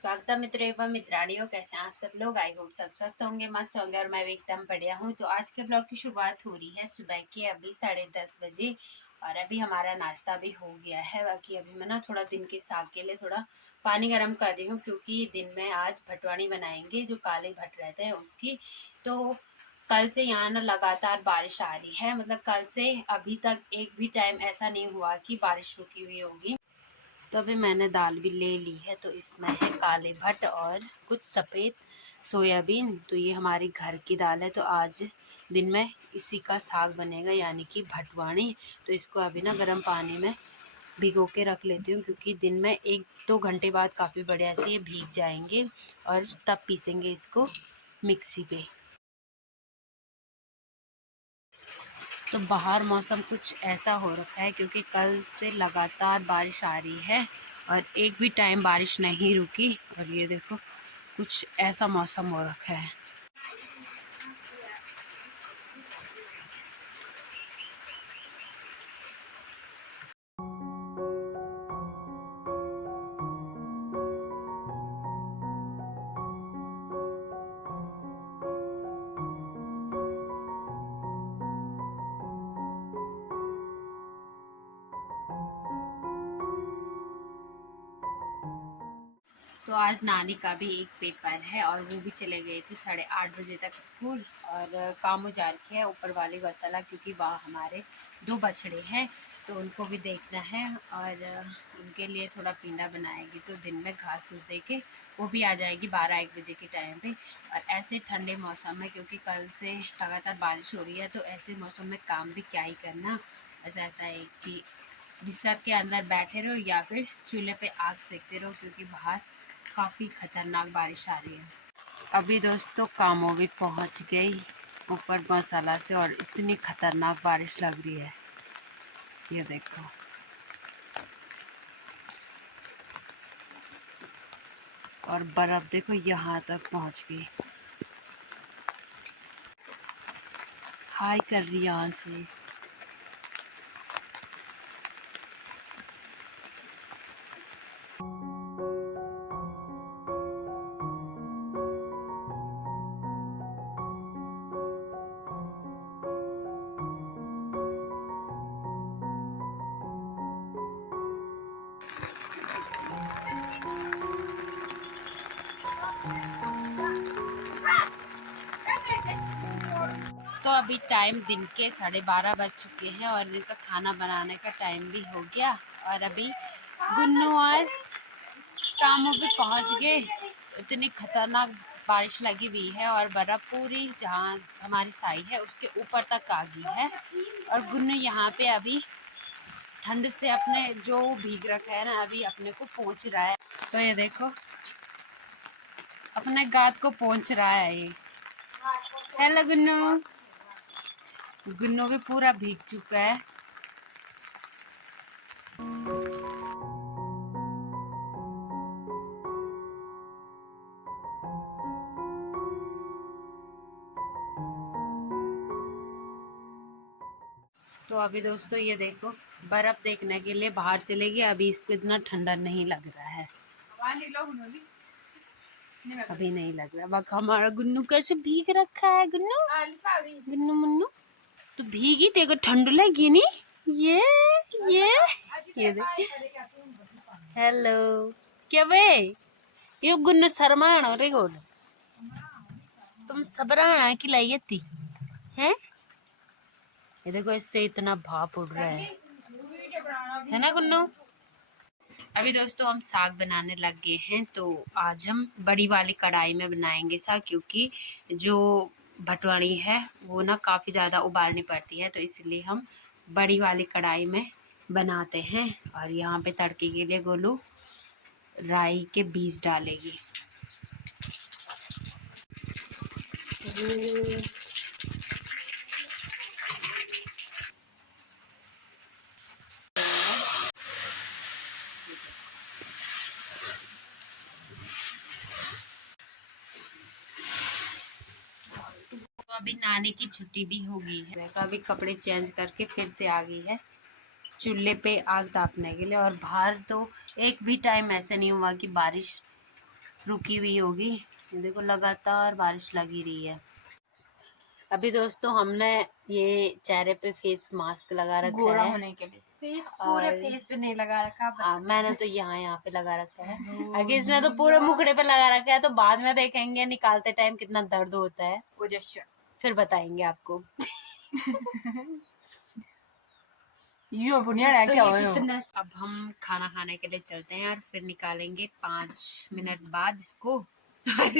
स्वागत है मित्रों एवं मित्राणियों, कैसे हैं आप सब लोग। आई होप सब स्वस्थ होंगे, मस्त होंगे और मैं भी एकदम बढ़िया हूँ। तो आज के ब्लॉग की शुरुआत हो रही है सुबह के अभी 10:30 बजे और अभी हमारा नाश्ता भी हो गया है। बाकी अभी मैं ना थोड़ा दिन के साग के लिए थोड़ा पानी गर्म कर रही हूँ, क्योंकि दिन में आज भटवानी बनाएंगे, जो काले भट रहते हैं उसकी। तो कल से यहाँ ना लगातार बारिश आ रही है, मतलब कल से अभी तक एक भी टाइम ऐसा नहीं हुआ कि बारिश रुकी हुई होगी। तो अभी मैंने दाल भी ले ली है, तो इसमें है काले भट्ट और कुछ सफ़ेद सोयाबीन। तो ये हमारी घर की दाल है, तो आज दिन में इसी का साग बनेगा, यानी कि भटवाणी। तो इसको अभी ना गर्म पानी में भिगो के रख लेती हूँ, क्योंकि दिन में 1-2 घंटे बाद काफ़ी बढ़िया से ये भीग जाएंगे और तब पीसेंगे इसको मिक्सी पे। तो बाहर मौसम कुछ ऐसा हो रखा है, क्योंकि कल से लगातार बारिश आ रही है और एक भी टाइम बारिश नहीं रुकी। और ये देखो कुछ ऐसा मौसम हो रखा है। तो आज नानी का भी एक पेपर है और वो भी चले गए थे 8:30 बजे तक स्कूल। और कामो जा रखे है ऊपर वाले गौशाला, क्योंकि वहाँ हमारे 2 बछड़े हैं, तो उनको भी देखना है। और उनके लिए थोड़ा पिंडा बनाएगी, तो दिन में घास फूस दे के वो भी आ जाएगी 12-1 बजे के टाइम पे। और ऐसे ठंडे मौसम में, क्योंकि कल से लगातार बारिश हो रही है, तो ऐसे मौसम में काम भी क्या ही करना। ऐसा है कि बिस्तर के अंदर बैठे रहो या फिर चूल्हे पे आग सेकते रहो, क्योंकि बाहर काफ़ी खतरनाक बारिश आ रही है। अभी दोस्तों कामों भी पहुंच गई ऊपर गौशाला से, और इतनी खतरनाक बारिश लग रही है, ये देखो। और बर्फ देखो यहाँ तक पहुंच गई, हाय कर रही है यहाँ से। तो अभी टाइम दिन के 12:30 बज चुके हैं और दिन का खाना बनाने का टाइम भी हो गया। और अभी गुन्नू और कामों पे पहुंच गए। इतनी खतरनाक बारिश लगी हुई है और बर्फ पूरी जहाँ हमारी साई है उसके ऊपर तक आ गई है। और गुन्नू यहाँ पे अभी ठंड से अपने जो भीग रखा है ना, अभी अपने को पहुँच रहा है। तो ये देखो अपने गाद को पहुँच रहा है ये। हेलो गुन्नू। गुन्नू भी पूरा भीग चुका है। तो अभी दोस्तों ये देखो बर्फ देखने के लिए बाहर चलेगी। अभी इसको इतना ठंडा नहीं लग रहा है, अभी नहीं लग रहा। बाकी हमारा गुन्नू कैसे भीग रखा है। गुन्नू गुन्नू मुन्नू तो भीगी, तेरे को ठंड लगी नहीं। ये देख। हेलो क्या वे यो गुन्नू शर्माण रे गोल, तुम सबराना की लाई थी हैं। ये देखो इससे इतना भाप उड़ रहा है ना गुन्नू। अभी दोस्तों हम साग बनाने लग गए हैं। तो आज हम बड़ी वाली कढ़ाई में बनाएंगे साग, क्योंकि जो भटवाड़ी है वो ना काफ़ी ज़्यादा उबालनी पड़ती है, तो इसलिए हम बड़ी वाली कढ़ाई में बनाते हैं। और यहाँ पे तड़के के लिए गोलू राई के बीज डालेगी। तो अभी नानी की छुट्टी भी हो गई है, तो अभी कपड़े चेंज करके फिर से आ गई है चूल्हे पे आग तापने के लिए। और बाहर तो एक भी टाइम ऐसे नहीं हुआ कि बारिश रुकी हुई होगी। ये देखो लगातार बारिश लगी रही है। अभी दोस्तों हमने ये चेहरे पे फेस मास्क लगा रखा गोरा है होने के लिए। फेस पूरे फेस पे नहीं लगा रखा। मैंने तो यहाँ पे लगा रखा है। आगे इसने तो पूरे मुखड़े पे लगा रखा है, तो बाद में देखेंगे निकालते टाइम कितना दर्द होता है, फिर बताएंगे आपको। ये बुनिया क्या हो अब हम खाना खाने के लिए चलते हैं और फिर निकालेंगे 5 मिनट बाद इसको। और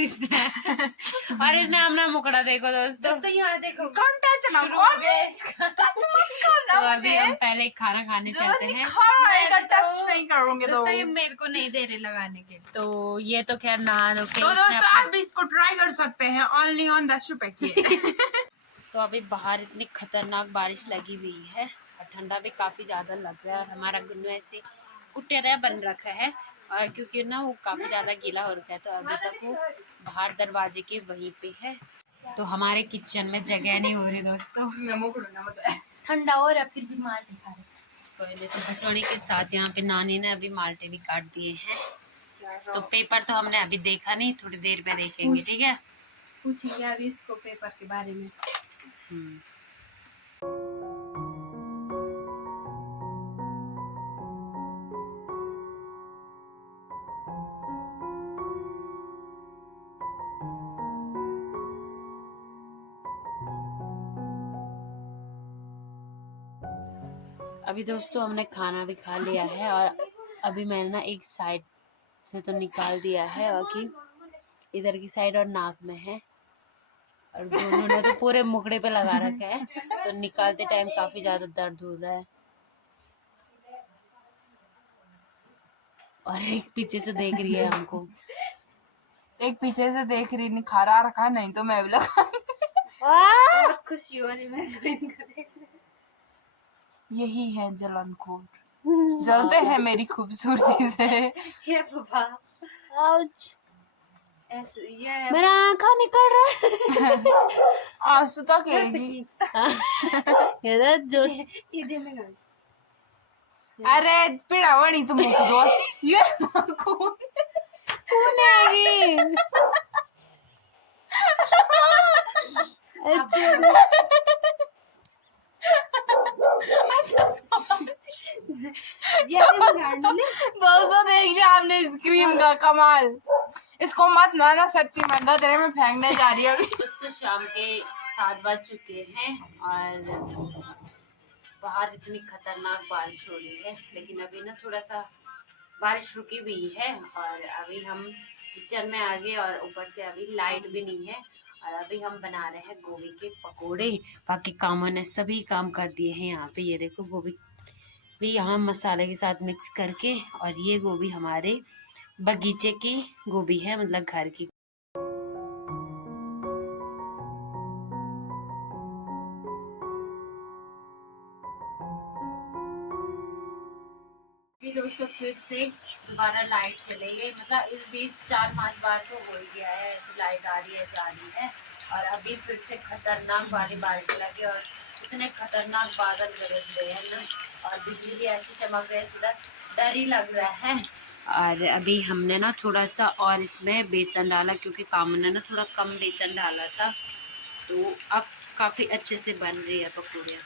इसने अपना मुखड़ा देखो दोस्तों यहाँ देखो। टच ना टच मत करना तो अभी हम पहले खाना खाने चलते हैं। टच नहीं करूंगे तो ये मेरे को नहीं दे रहे लगाने के। तो ये तो खैर नहा धो के तो दोस्तों आप भी इसको ट्राई कर सकते हैं, ओनली ऑन 10 रुपए की। तो अभी बाहर इतनी खतरनाक बारिश लगी हुई है और ठंडा भी काफी ज्यादा लग रहा है और हमारा गुन्नू ऐसे कुटेरा बन रखा है, और क्योंकि ना वो काफी ज्यादा गीला हो रखा है तो अभी तक वो बाहर दरवाजे के वहीं पे है। तो हमारे किचन में जगह नहीं हो रही दोस्तों, ठंडा हो रहा फिर भी माल्टे खा रहे। तो भटोने के साथ यहाँ पे नानी ने अभी माल्टे भी काट दिए हैं। तो पेपर तो हमने अभी देखा नहीं, थोड़ी देर में देखेंगे, ठीक है। पूछेंगे अभी इसको पेपर के बारे में। अभी दोस्तों हमने खाना भी खा लिया है और अभी मैंने ना एक साइड से तो निकाल दिया है, बाकी इधर की साइड और नाक में है, और दोनों ने तो पूरे मुखड़े पे लगा रखा है, तो निकालते टाइम काफी ज्यादा दर्द हो रहा है। और एक पीछे से देख रही है हमको, एक पीछे से देख रही, निखारा रखा, नहीं तो मैं भी लगा। बहुत खुशी हो रही है। यही है जलनखोर, जलते हैं मेरी खूबसूरती से। ये पापा आउच, मेरा आँखा निकल रहा है। आंसू तक ये जो अरे पिड़ावणी तुम दोस्त ये कौन है? दोस्तों देख लिया आपने स्क्रीम का कमाल। इसको मत ना सच्ची में गदरे में फेंकने जा रही है। दोस्तों शाम के 7 बज चुके हैं और बाहर इतनी खतरनाक बारिश हो रही है, लेकिन अभी ना थोड़ा सा बारिश रुकी हुई है और अभी हम किचन में आ गए और ऊपर से अभी लाइट भी नहीं है और अभी हम बना रहे हैं गोभी के पकोड़े। बाकी कामों ने सभी काम कर दिए हैं। यहाँ पे ये देखो गोभी भी यहाँ मसाले के साथ मिक्स करके, और ये गोभी हमारे बगीचे की गोभी है, मतलब घर की। दोस्तों फिर से दोबारा लाइट चली गई, मतलब इस बीच 4-5 बार तो हो ही गया है ऐसी लाइट आ रही है जा रही है, और अभी फिर से खतरनाक वाली बारिश लगी और इतने खतरनाक बादल गरज रहे हैं ना, और बिजली भी ऐसी चमक रही है, सीधा डर ही लग रहा है। और अभी हमने ना थोड़ा सा और इसमें बेसन डाला, क्योंकि कामन ने ना थोड़ा कम बेसन डाला था, तो अब काफ़ी अच्छे से बन रही है पकौड़ियाँ।